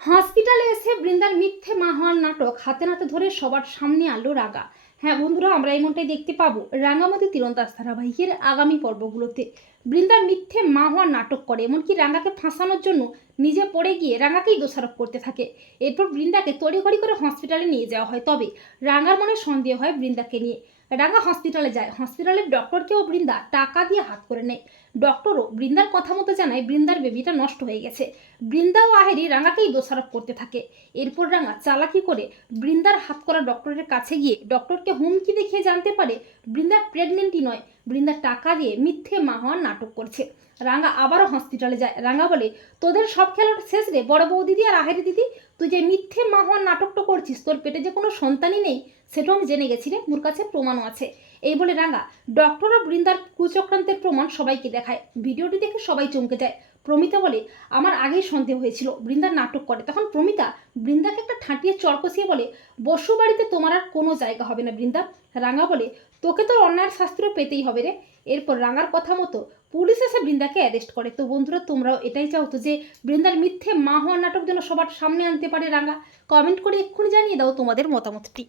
হসপিটালে এসে বৃন্দার মিথ্যে মা হওয়ার নাটক হাতে নাতে ধরে সবার সামনে আনলো রাগা। হ্যাঁ বন্ধুরা, আমরা এমনটাই দেখতে পাবো রাঙ্গামাটি তীরন্দাজ ধারাবাহিকের আগামী পর্বগুলোতে। বৃন্দা মিথ্যে মা হওয়ার নাটক করে, এমনকি রাঙ্গাকে ফাঁসানোর জন্য নিজে পড়ে গিয়ে রাঙ্গাকেই দোষারোপ করতে থাকে। এরপর বৃন্দাকে তড়িঘড়ি করে হসপিটালে নিয়ে যাওয়া হয়। তবে রাঙ্গার মনে সন্দেহ হয় বৃন্দাকে নিয়ে। রাঙ্গা হসপিটালে যায়। হসপিটালের ডক্টরকেও বৃন্দা টাকা দিয়ে হাত করে নেয়। ডক্টরও বৃন্দার কথা মতো জানায় বৃন্দার বেবিটা নষ্ট হয়ে গেছে। বৃন্দা ও আহেরি রাঙাকেই দোষারোপ করতে থাকে। এরপর রাঙা চালাকি করে বৃন্দার হাত করা ডক্টরের কাছে গিয়ে ডক্টরকে হুমকি দেখিয়ে জানতে পারে বৃন্দা প্রেগনেন্টই নয়। বৃন্দা টাকা দিয়ে মিথ্যে মা হওয়ার নাটক করছে। রাঙা আবারও হসপিটালে যায়। রাঙা বলে, তোদের সব খেলোয়াড় শেষ রে, বড় বউ দিদি আর আহেরি দিদি, তুই যে মিথ্যে মা হওয়ার নাটকটা করছিস, তোর পেটে যে কোনো সন্তানই নেই, সেটাও আমি জেনে গেছি রে, মোর কাছে প্রমাণও আছে। এই বলে রাঙা ডক্টর ও বৃন্দার কুচক্রান্তের প্রমাণ সবাইকে দেখায়। ভিডিওটি দেখে সবাই চমকে যায়। প্রমিতা বলে আমার আগেই সন্দেহ হয়েছিল। বৃন্দার নাটক করে। তখন প্রমিতা বৃন্দাকে একটা ঠাঁটিয়ে চর কষিয়ে বলে, বসু বাড়িতে তোমার আর কোনো জায়গা হবে না বৃন্দা। রাঙা বলে, তোকে তোর অন্যায়ের শাস্ত্র পেতেই হবে রে। এরপর রাঙার কথা মতো পুলিশ এসে বৃন্দাকে অ্যারেস্ট করে। তো বন্ধুরা, তোমরাও এটাই চাও তো যে বৃন্দার মিথ্যে মা হওয়ার নাটক যেন সবার সামনে আনতে পারে রাঙা? কমেন্ট করে এক্ষুনি জানিয়ে দাও তোমাদের মতামতটি।